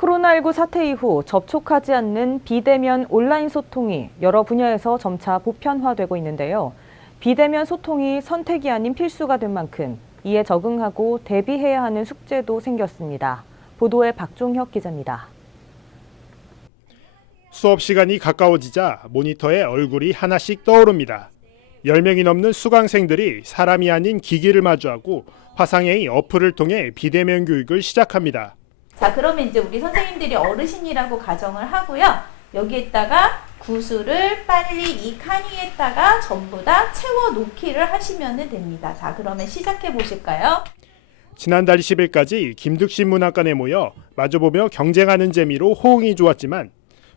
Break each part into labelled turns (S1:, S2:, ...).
S1: 코로나19 사태 이후 접촉하지 않는 비대면 온라인 소통이 여러 분야에서 점차 보편화되고 있는데요. 비대면 소통이 선택이 아닌 필수가 된 만큼 이에 적응하고 대비해야 하는 숙제도 생겼습니다. 보도에 박종혁 기자입니다.
S2: 수업 시간이 가까워지자 모니터에 얼굴이 하나씩 떠오릅니다. 10명이 넘는 수강생들이 사람이 아닌 기기를 마주하고 화상회의 어플을 통해 비대면 교육을 시작합니다.
S3: 자, 그러면 이제 우리 선생님들이 어르신이라고 가정을 하고요. 여기에다가 구슬을 빨리 이 칸 위에다가 전부 다 채워 놓기를 하시면 됩니다. 자, 그러면 시작해 보실까요?
S2: 지난달 20일까지 김득신 문학관에 모여 마주보며 경쟁하는 재미로 호응이 좋았지만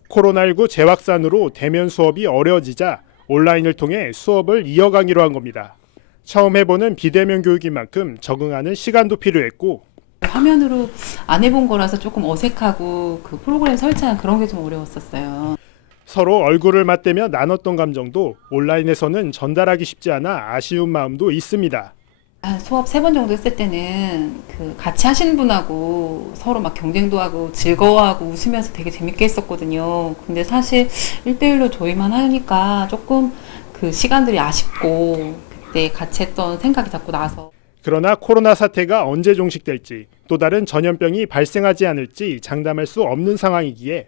S2: 코로나19 재확산으로 대면 수업이 어려워지자 온라인을 통해 수업을 이어가기로 한 겁니다. 처음 해보는 비대면 교육인 만큼 적응하는 시간도 필요했고
S4: 화면으로 안 해본 거라서 조금 어색하고 그 프로그램 설치하는 그런 게 좀 어려웠었어요.
S2: 서로 얼굴을 맞대며 나눴던 감정도 온라인에서는 전달하기 쉽지 않아 아쉬운 마음도 있습니다.
S4: 아, 수업 세 번 정도 했을 때는 그 같이 하시는 분하고 서로 막 경쟁도 하고 즐거워하고 웃으면서 되게 재밌게 했었거든요. 근데 사실 1대1로 저희만 하니까 조금 그 시간들이 아쉽고 그때 같이 했던 생각이 자꾸 나서
S2: 그러나 코로나 사태가 언제 종식될지 또 다른 전염병이 발생하지 않을지 장담할 수 없는 상황이기에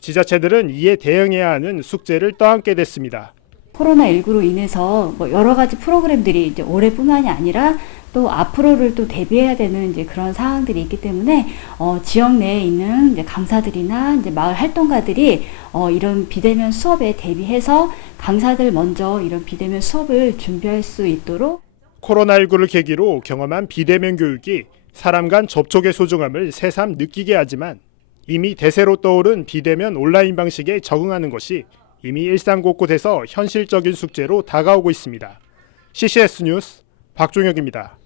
S2: 지자체들은 이에 대응해야 하는 숙제를 떠안게 됐습니다.
S5: 코로나19로 인해서 뭐 여러 가지 프로그램들이 이제 올해뿐만이 아니라 또 앞으로를 또 대비해야 되는 이제 그런 상황들이 있기 때문에 어, 지역 내에 있는 이제 강사들이나 이제 마을 활동가들이 어, 이런 비대면 수업에 대비해서 강사들 먼저 이런 비대면 수업을 준비할 수 있도록
S2: 코로나19를 계기로 경험한 비대면 교육이 사람 간 접촉의 소중함을 새삼 느끼게 하지만 이미 대세로 떠오른 비대면 온라인 방식에 적응하는 것이 이미 일상 곳곳에서 현실적인 숙제로 다가오고 있습니다. CCS 뉴스 박종혁입니다.